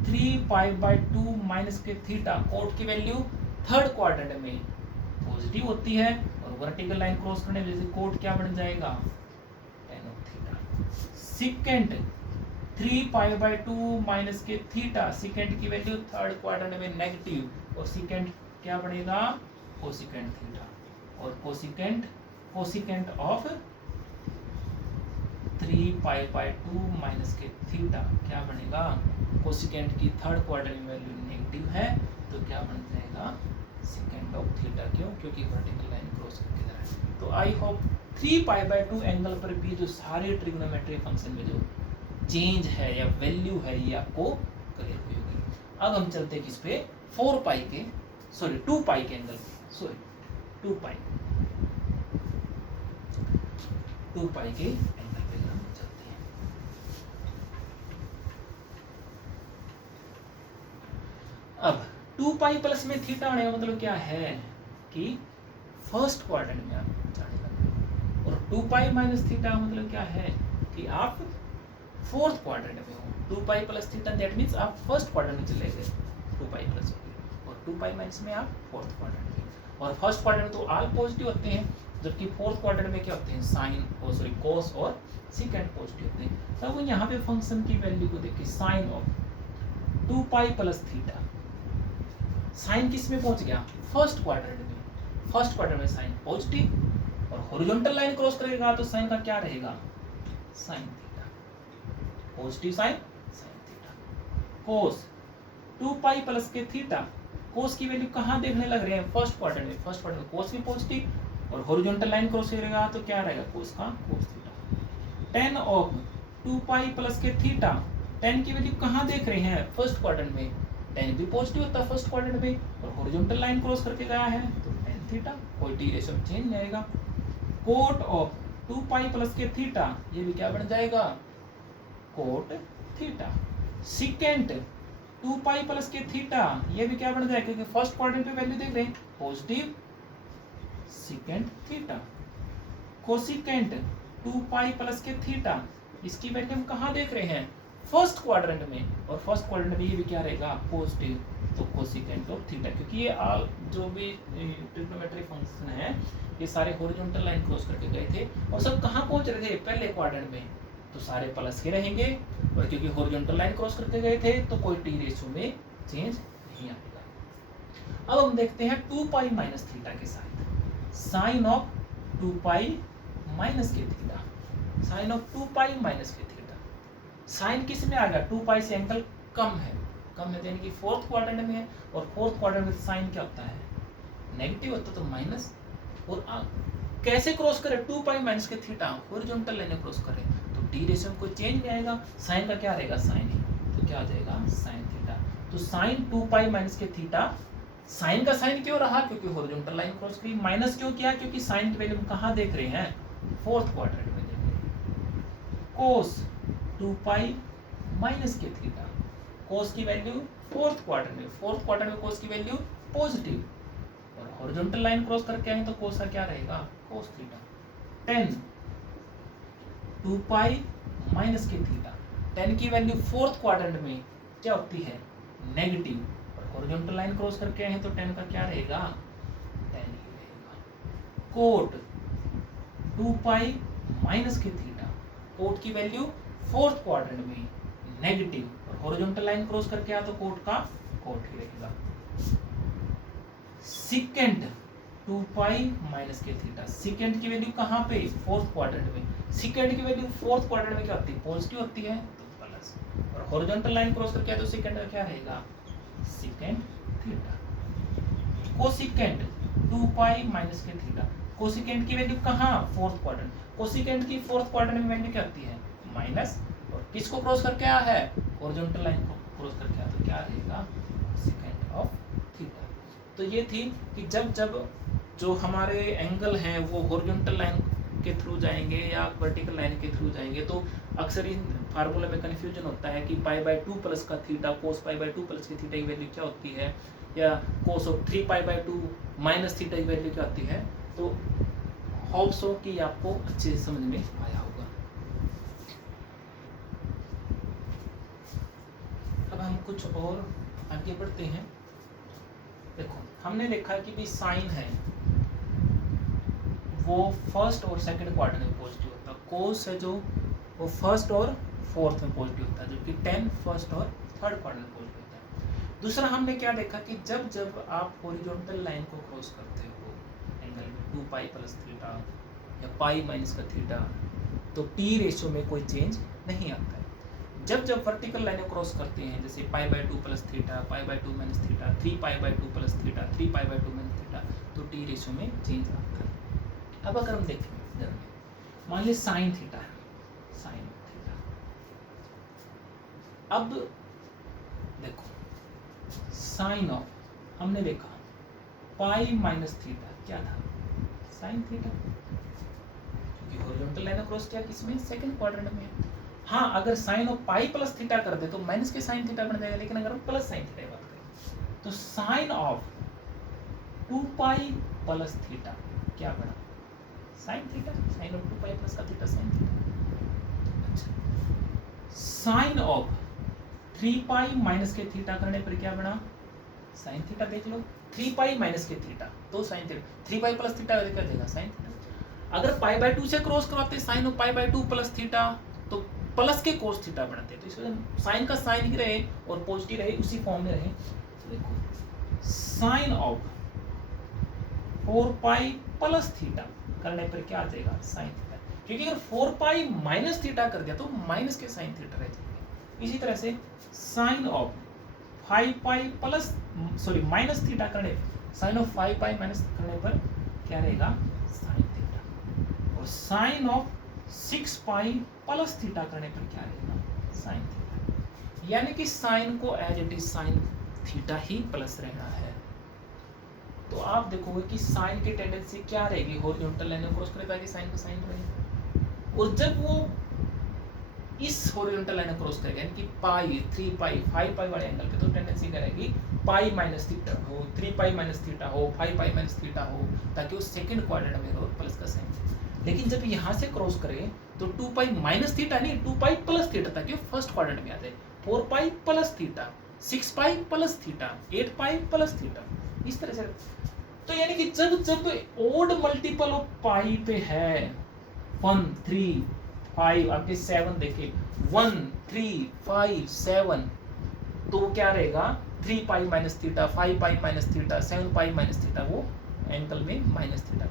3π/2 minus के थीटा, कोट की वैल्यू थर्ड क्वाड्रेंट में पॉजिटिव होती है, और वर्टिकल लाइन क्रॉस करने वजह से कोट क्या बन जाएगा, tan of theta. Second 3π/2 minus के थीटा, सेकंड की वैल्यू थर्ड क्वाड्रेंट में नेगेटिव, और सेकंड क्या बनेगा, कोसेकेंट थीटा, और कोसेकेंट ऑफ 3π/2 माइनस के थीटा क्या बनेगा, कोसेकेंट की थर्ड क्वाड्रेंट में वैल्यू नेगेटिव है, तो क्या बन जाएगा, सेकेंड ऑफ थीटा, क्यों, क्योंकि वर्टिकल लाइन क्रॉस करके जा रहा है। तो आई होप 3π/2 एंगल पर भी जो सारे ट्रिग्नोमेट्री फंक्शन में जो चेंज है या वैल्यू है, ये आपको क्लियर हुई होगी। अब हम चलते हैं किस पे, 2π के एंगल पे, 2π के एंगल पे हम चलते हैं। अब 2 पाई प्लस में थीटा आने का मतलब क्या है कि फर्स्ट क्वाड्रेंट में आप जाने लगे, और 2 पाई माइनस थीटा मतलब क्या है कि आप फोर्थ क्वाड्रेंट में हो। 2 pi plus theta that means आप फर्स्ट क्वाड्रेंट में चले गए 2 पाई प्लस में, और 2 पाई माइनस में आप फोर्थ क्वाड्रेंट में, और फर्स्ट क्वाड्रेंट तो ऑल पॉजिटिव होते हैं, जबकि फोर्थ क्वाड्रेंट में क्या होते हैं साइन और सॉरी कोस और सेकेंड पॉजिटिव होते हैं। तब तो यहाँ पे फंक्शन की वैल्यू को देखिए sine of 2 pi plus theta, sine किस में पहुंच गया फर्स्ट क्वाड्रेंट में, फर्स्ट क्वाड्रेंट में साइन पॉजिटिव, और हॉरिजॉन्टल लाइन क्रॉस करेगा तो साइन का क्या रहेगा sine theta, positive sine sine theta. Cos 2 pi plus के थीटा, कोस की वैल्यू कहाँ देखने लग रहे हैं फर्स्ट क्वाड्रेंट में, फर्स्ट क्वाड्रेंट में कोस भी पॉजिटिव, और हॉरिजॉन्टल लाइन क्रॉस करेगा तो क्या रहेगा कोस का cos theta. tan of 2 pi plus के थीटा, tan की वैल्यू कहाँ देख रहे हैं फर्स्ट क्वाड्रेंट में, tan भी पॉजिटिव होता है फर्स्ट क्वाड्रेंट में, और हॉरिजॉन्टल लाइन क्रॉस करके गया है तो tan थीटा, कोई टी रेशो में चेंज नहीं आएगा। कोट ऑफ 2 पाई प्लस के थीटा, ये भी क्या बन जाएगा cot theta. Secant 2 pi plus के थीटा, ये भी क्या बन जाएगा क्योंकि फर्स्ट क्वाड्रेंट पे वैल्यू देख रहे हैं positive secant theta. Cosecant 2 pi plus के थीटा, इसकी वैल्यू हम कहाँ देख रहे हैं फर्स्ट क्वाड्रेंट में, और फर्स्ट क्वाड्रेंट में ये भी क्या रहेगा पॉजिटिव, तो कोसिकेंट ऑफ थीटा, क्योंकि ये ऑल जो भी ट्रिग्नोमेट्री फंक्शन है ये सारे हॉरिजॉन्टल लाइन क्रॉस करके गए थे, और सब कहाँ पहुंच रहे थे पहले क्वाड्रेंट में, तो सारे प्लस के रहेंगे, और क्योंकि हॉरिजॉन्टल लाइन क्रॉस करके गए थे तो कोई टी रेशो में चेंज नहीं आएगा। अब हम देखते हैं 2 पाई माइनस थीटा के साथ, साइन ऑफ 2 पाई माइनस के theta, sine of 2 pi minus के थीटा, साइन किस में आ गया 2 पाई से एंगल कम है यानी कि फोर्थ क्वाड्रेंट में है, और फोर्थ क्वाड्रेंट में साइन क्या होता है नेगेटिव होता है तो माइनस, और कैसे क्रॉस करें 2 पाई माइनस के थीटा हॉरिजॉन्टल लाइन क्रॉस करें तो टी रेशो में कोई चेंज नहीं आएगा, साइन का क्या रहेगा साइन ही, तो क्या आ जाएगा साइन थीटा। तो साइन 2 पाई माइनस के थीटा, साइन का साइन क्यों रहा क्योंकि हॉरिजॉन्टल लाइन क्रॉस करी, माइनस क्यों किया क्योंकि साइन की वैल्यू हम कहाँ देख रहे हैं फोर्थ क्वाड्रेंट में देख रहे हैं। कोस 2 पाई माइनस के थीटा, कोस की वैल्यू फोर्थ क्वाड्रेंट में, फोर्थ क्वाड्रेंट में कोस की वैल्यू पॉजिटिव, और हॉरिजॉन्टल लाइन क्रॉस करके आए तो कोस का क्या रहेगा कोस थीटा। 10 2 पाई माइनस के थीटा, 10 की वैल्यू फोर्थ क्वाड्रेंट में क्या होती है नेगेटिव, और हॉरिजॉन्टल लाइन क्रॉस करके आए हैं तो 10 का क्या रहेगा 10 ही रहेगा। कोट 2 पाई माइनस के थीटा, कोट की वैल्यू फोर्थ क्वाड्रेंट में नेगेटिव, और हॉरिजॉन्टल लाइन क्रॉस करके आया तो कोट का कोट ही रहेगा। सिकेंट 2 पाई माइनस के थीटा, सिकेंट की वैल्यू कहाँ पे फोर्थ क्वाड्रेंट में, सिकेंट की वैल्यू फोर्थ क्वाड्रेंट में क्या होती है पॉजिटिव होती है तो प्लस, और हॉरिजॉन्टल लाइन क्रॉस करके आया तो सिकेंट का क्या रहेगा secant theta. Cosecant 2 pi minus के थीटा, कोसिकेंट की वैल्यू कहाँ फोर्थ क्वाड्रेंट, कोसिकेंट की फोर्थ क्वाड्रेंट में वैल्यू क्या होती है माइनस, और किसको क्रॉस करके आया है हॉरिजॉन्टल लाइन को क्रॉस करके आया तो क्या रहेगा सेकेंड ऑफ थीटा। तो ये थी कि जब जब जो हमारे एंगल हैं वो हॉरिजॉन्टल लाइन के थ्रू जाएंगे या वर्टिकल लाइन के थ्रू जाएंगे तो अक्सर इन फार्मूला में कन्फ्यूजन होता है कि पाई बाय 2 प्लस का theta cos pi by 2 plus की थीटा की वैल्यू क्या होती है, या cos of 3 pi by 2 minus theta की वैल्यू क्या होती है। तो होप सो कि आपको अच्छे से समझ में आया होगा। अब हम कुछ और आगे बढ़ते हैं। देखो हमने देखा कि भी साइन है वो फर्स्ट और सेकंड क्वाड्रेंट में पॉजिटिव होता है, कोस है जो वो फर्स्ट और फोर्थ में पॉजिटिव होता है, जबकि tan फर्स्ट और थर्ड क्वाड्रेंट में पॉजिटिव होता है। दूसरा हमने क्या देखा कि जब जब आप हॉरिजॉन्टल लाइन को क्रॉस करते हो एंगल में 2 पाई प्लस थीटा या पाई माइनस का थीटा तो टी रेशियो में कोई चेंज नहीं आता है। जब जब वर्टिकल लाइनें क्रॉस करते हैं जैसे पाई by 2 plus theta, pi by 2 minus theta, 3 pi by 2 plus theta, 3 pi by 2 minus theta, तो टी रेशियो में चेंज आता है। अब अगर हम देखें मान लीजिए साइन थीटा है, साइन थीटा, अब देखो साइन ऑफ हमने देखा पाई माइनस थीटा क्या था साइन थीटा, क्योंकि हॉरिजॉन्टल लाइन क्रॉस किया किसमें सेकंड क्वाड्रेंट में। हाँ अगर sine of pi plus theta कर दे तो माइनस के साइन थीटा बन जाएगा, लेकिन अगर हम प्लस साइन थीटा की बात करें तो sine of 2 pi plus theta क्या बना, sine theta, sine of 2 pi plus का थीटा साइन थीटा। अच्छा, साइन ऑफ 3 पाई माइनस के थीटा करने पर क्या बना, साइन थीटा। देख लो 3 पाई माइनस के थीटा तो sine theta, 3 pi plus theta क्या देगा, साइन थीटा। अगर पाई बाय 2 से क्रॉस करवाते sine of pi by 2 plus theta तो प्लस के कोस थीटा बनाते, तो इसमें साइन का साइन ही रहे और पॉजिटिव रहे, उसी फॉर्म में रहे। तो देखो sine of 4 pi plus theta करने पर क्या आ जाएगा, साइन थीटा, क्योंकि अगर 4 पाई माइनस थीटा कर दिया तो माइनस के साइन थीटा रह जाएंगे। इसी तरह से sine of 5 pi plus sorry minus theta करने, साइन ऑफ 5 पाई माइनस करने पर क्या रहेगा, साइन थीटा। और sine of 6 pi plus theta करने पर क्या रहेगा, साइन थीटा। यानी कि साइन को as it is sine theta ही प्लस रहना है। तो आप देखोगे कि साइन की टेंडेंसी क्या रहेगी, हॉरिजॉन्टल लाइन को क्रॉस करेगा कि साइन का साइन रहेगा, और जब वो इस हॉरिजॉन्टल लाइन को क्रॉस करेगा यानी कि पाई 3 पाई 5 पाई वाले एंगल पे, तो टेंडेंसी क्या रहेगी, पाई माइनस थीटा हो, 3 पाई माइनस थीटा हो, 5 पाई माइनस थीटा हो, ताकि वो सेकंड क्वाड्रेंट में हो प्लस का साइन। लेकिन जब यहाँ से क्रॉस करे तो 2 पाई माइनस थीटा नहीं, 2 पाई प्लस थीटा, ताकि वो फर्स्ट क्वाड्रेंट में आ जाए। 4 pi plus theta, 6 pi plus theta, 8 pi plus theta, इस तरह से। तो यानी कि जब जब ओड मल्टीपल ऑफ पाई पे है 1 3 5 आपके 7 देखे 1 3 5 7, तो क्या रहेगा 3 pi minus theta, 5 pi minus theta, 7 पाई माइनस थीटा, वो एंगल में माइनस थीटा।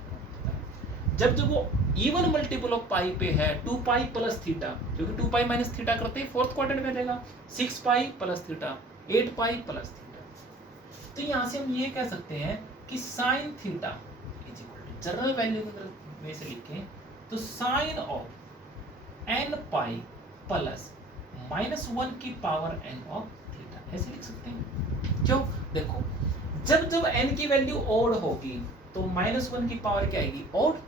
जब जब वो इवन मल्टीपल ऑफ पाई पे है 2 पाई प्लस थीटा, क्योंकि 2 पाई माइनस थीटा करते ही फोर्थ क्वाड्रेंट में रहेगा, 6 pi plus theta, 8 pi plus theta. तो यहां से हम ये कह सकते हैं कि sine theta is equal to, general value में से लिखें तो sine of n pi plus -1 की पावर n ऑफ थीटा, ऐसे लिख सकते हैं। क्यों, देखो जब जब n की वैल्यू ओड होगी तो -1 की पावर क्या आएगी, ओड,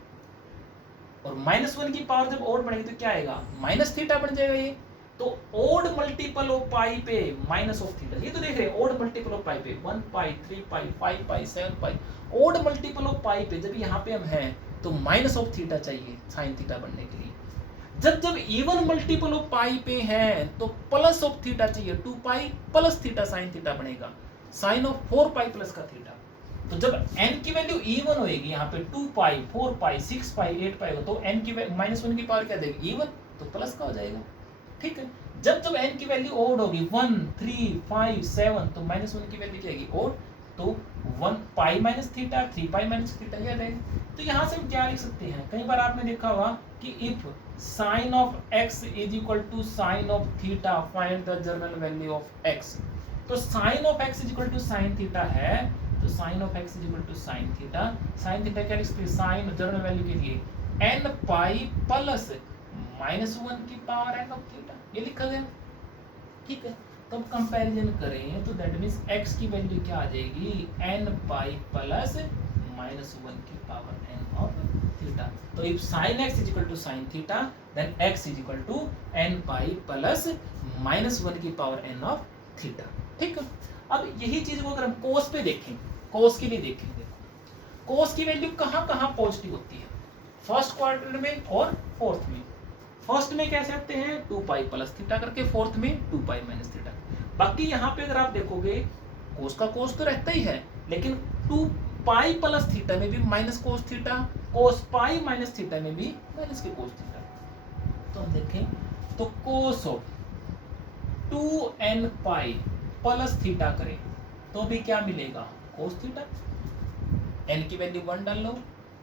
और -1 की पावर जब ओड बढ़ेगी तो क्या आएगा, माइनस थीटा बन जाएगा ये। तो ओड मल्टीपल ऑफ पाई पे माइनस ऑफ थीटा, ये तो देख रहे हैं ओड मल्टीपल ऑफ पाई पे 1 पाई 3 पाई 5 पाई 7 पाई, ओड मल्टीपल ऑफ पाई पे जब यहाँ पे हम हैं तो माइनस ऑफ थीटा चाहिए साइन थीटा बनने के लिए। जब जब इवन मल्टीपल ऑफ पाई पे हैं तो प्लस ऑफ थीटा चाहिए, 2 pi plus theta sine theta बनेगा, साइन ऑफ 4 पाई प्लस का थीटा। तो जब n की वैल्यू इवन होएगी यहाँ पे 2 पाई 4 पाई 6 पाई 8 पाई हो, तो n की -1 की पावर क्या देगी, इवन, तो प्लस का हो जाएगा। ठीक है, जब जब n की वैल्यू ओड होगी 1 3 5 7, तो -1 की वैल्यू क्या आएगी, ओड, तो 1 पाई minus theta 3 pi minus theta क्या रहेगा। तो यहाँ से हम क्या लिख सकते हैं, कई बार आपने देखा होगा कि if sine of x is equal to sine of theta find the general value of x। तो sine of x is equal to sine theta है, तो sine of x is equal to sine theta, sine theta क्या लिख सकते हैं, साइन जनरल वैल्यू के लिए n पाई प्लस -1 की पावर n ऑफ थीटा, ये लिखा गया। ठीक है, तो अब कंपैरिजन करें तो दैट मींस x की वैल्यू क्या आ जाएगी, n पाई प्लस -1 की पावर n ऑफ थीटा। तो if sin x is equal to sin theta then x is equal to n pi plus -1 की पावर n ऑफ थीटा। ठीक है, अब यही चीज को अगर हम cos पे देखें, cos के लिए देखेंगे, cos की वैल्यू कहाँ पॉजिटिव होती है, फर्स्ट क्वाड्रेंट में और फोर्थ में। फर्स्ट में कह सकते हैं 2 पाई प्लस थीटा करके, फोर्थ में 2 पाई माइनस थीटा। बाकी यहाँ पे अगर आप देखोगे कोस का कोस तो रहता ही है, लेकिन 2 पाई प्लस थीटा में भी minus cos theta, cos pi minus theta में भी माइनस के कोस थीटा। तो हम देखें तो cos of 2n pi plus theta करें तो भी क्या मिलेगा, कोस थीटा। n की वैल्यू 1 डाल लो,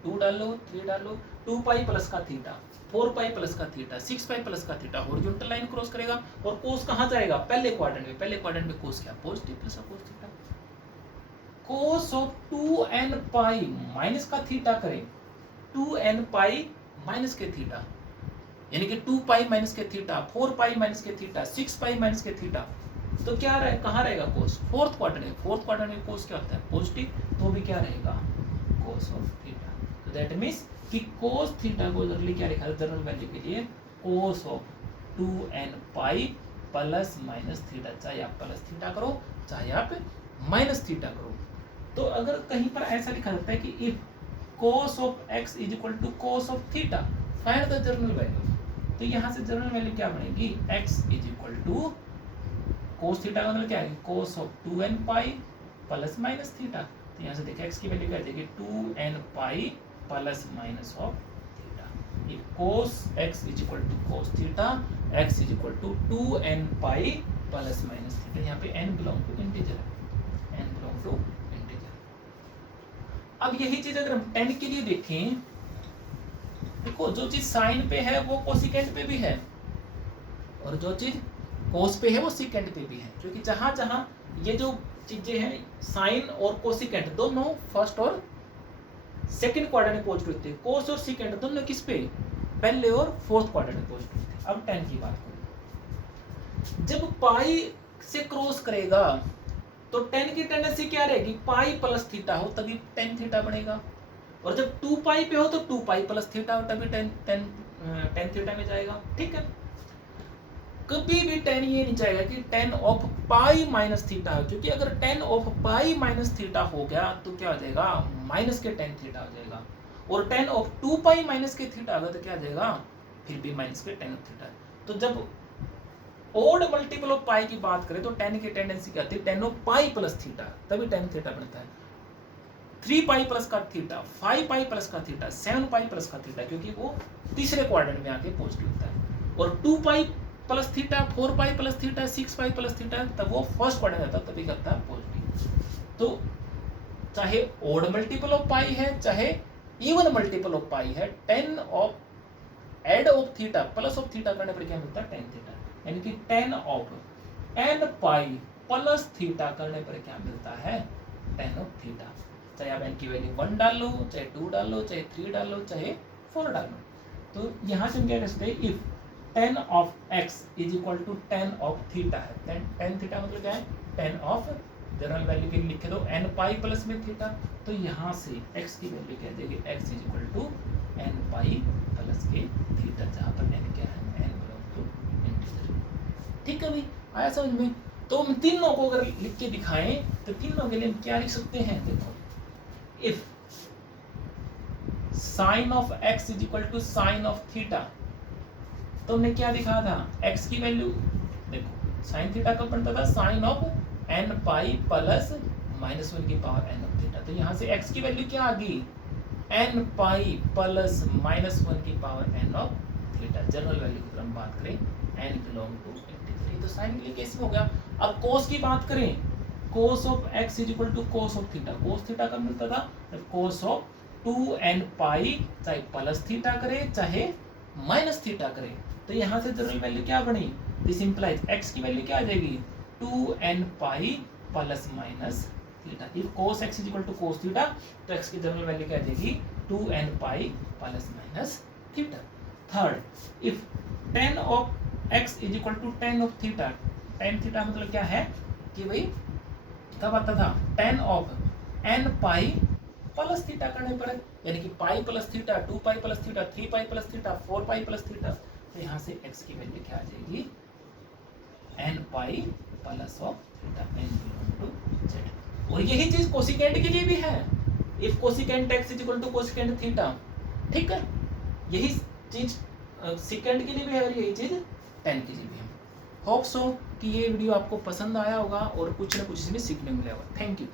2 डाल लो, 3 डाल लो, 2 पाई प्लस का थीटा, 4 पाई प्लस का थीटा, 6 पाई प्लस का थीटा, हॉरिजॉन्टल लाइन क्रॉस करेगा और कोस कहाँ जाएगा, पहले क्वाड्रेंट में। पहले क्वाड्रेंट में कोस क्या, पॉजिटिव प्लस का cos theta. Cos of 2n pi minus का थीटा करें, 2n पाई माइनस के थीटा, यानी कि 2 पाई माइनस के थीटा, 4 पाई माइनस के थीटा, 6 पाई माइनस के थीटा, तो क्या रहे, कहाँ रहेगा कोस, फोर्थ क्वाड्रेंट में। फोर्थ क्वाड्रेंट में कोस क्या होता है, पॉजिटिव, तो भी क्या रहेगा, कोस ऑफ थीटा। तो दैट मींस कि कोस थीटा को जनरली क्या लिखा है जनरल वैल्यू के लिए, cos of 2n pi plus minus theta, चाहे आप प्लस थीटा करो चाहे आप माइनस थीटा करो। तो अगर कहीं पर ऐसा लिखा जाता है कि if cos of x is equal to cos of theta find the general value, तो यहाँ से जनरल वैल्यू क्या बनेगी, x is equal to cos theta का मतलब क्या है, cos of 2n pi plus minus theta. तो यहाँ से देखिए x की वैल्यू क्या आ जाएगी 2n pi plus minus of theta. ये cos x is equal to cos theta, x is equal to 2n pi plus minus theta. यहाँ पे n बिलोंग टू इंटीजर है, n बिलोंग टू इंटीजर। अब यही चीज अगर हम tan के लिए देखें, देखो जो चीज साइन पे है वो कोसिकेंट पे भी है, और जो चीज कोस पे है वो सिकेंट पे भी है, क्योंकि जहां जहां ये जो चीजें हैं साइन और कोसिकेंट दोनों फर्स्ट और सेकंड क्वाड्रेंट में पहुंच रहे थे। कोस और सिकेंट दोनों किस पे, पहले और फोर्थ क्वाड्रेंट में पहुंच रहे थे। अब tan की बात करें, जब पाई से क्रॉस करेगा तो tan की टेंडेंसी क्या रहेगी, पाई प्लस थीटा हो तभी tan थीटा बनेगा, और जब 2 पाई पे हो तो 2 पाई प्लस थीटा हो तभी tan थीटा में जाएगा। ठीक है, कभी भी tan ये नहीं चाहेगा कि tan of pi minus theta हो, क्योंकि अगर tan of pi minus theta हो गया तो क्या हो जाएगा, माइनस के tan थीटा हो जाएगा, और tan ऑफ 2 पाई माइनस के थीटा होगा तो क्या हो जाएगा, फिर भी माइनस के tan ऑफ थीटा। तो जब ओड मल्टीपल ऑफ पाई की बात करें तो tan की टेंडेंसी क्या होती है, tan of pi plus theta, तभी tan थीटा बनता है। 3 पाई प्लस का थीटा, 5 पाई प्लस का थीटा, 7 पाई प्लस का थीटा, क्योंकि वो तीसरे क्वाड्रेंट में आके पॉजिटिव होता है, और 2 pi plus theta, 4 pi plus theta, 6 pi plus theta, तब वो फर्स्ट क्वाड्रेंट आता है तभी करता है पॉजिटिव। तो चाहे ओड मल्टीपल ऑफ पाई है चाहे इवन मल्टीपल ऑफ पाई है, tan ऑफ एड of theta plus of theta करने पर क्या मिलता है, tan थीटा, यानी कि tan of n pi plus theta करने पर क्या मिलता है, tan ऑफ थीटा। चाहे आप n की वैल्यू 1 डाल लो, चाहे 2 डाल लो, चाहे 3 डाल लो, चाहे 4 डाल लो। तो यहाँ से हम क्या कर सकते हैं, if tan of x is equal to tan of theta है, tan थीटा मतलब क्या है, tan ऑफ जनरल वैल्यू के लिए लिखे दो n पाई प्लस में थीटा, तो यहाँ से x की वैल्यू क्या देगी, x is equal to n pi plus के थीटा, जहाँ पर n क्या है, n बिलोंग टू इंटीजर। ठीक है भाई, आया समझ में। तो हम तीनों को अगर लिख के दिखाएं तो तीनों के लिए हम क्या लिख सकते हैं, देखो if sine of x is equal to sine of theta, तो हमने क्या दिखा था, x की वैल्यू देखो साइन थीटा कब बनता था, sine of n pi plus minus 1 की पावर n ऑफ थीटा। तो यहाँ से x की वैल्यू क्या आ गई, n पाई प्लस माइनस 1 की power n of theta. General value की तरह हम बात करें, n बिलोंग टू इंटीजर। ये तो साइन के लिए केस में हो गया। अब कोस की बात करें, cos of x is equal to cos of theta. Cos theta कब मिलता था, कोस ऑफ 2n पाई, चाहे प्लस थीटा करे चाहे माइनस थीटा करे। तो यहाँ से जनरल वैल्यू क्या बनी, दिस इंप्लाइज x की वैल्यू क्या आ जाएगी, 2n pi plus minus theta. If cos x is equal to cos theta, तो x की जनरल वैल्यू क्या आ जाएगी, 2n pi plus minus theta. Third, if tan of x is equal to tan of theta. tan theta मतलब क्या है कि भाई कब आता था, tan of n pi plus theta करने पर, यानी कि पाई plus theta, 2 pi plus theta, 3 pi plus theta, 4 pi plus theta. तो यहाँ से x की वैल्यू क्या आ जाएगी, n pi plus of theta, n belong to z। और यही चीज कोसिकेंट के लिए भी है, if cosecant x is equal to cosecant theta. ठीक है, यही चीज सेकेंड के लिए भी है और यही चीज tan के लिए भी है। होप सो कि ये वीडियो आपको पसंद आया होगा और कुछ ना कुछ इसमें सीखने मिला होगा। Thank you.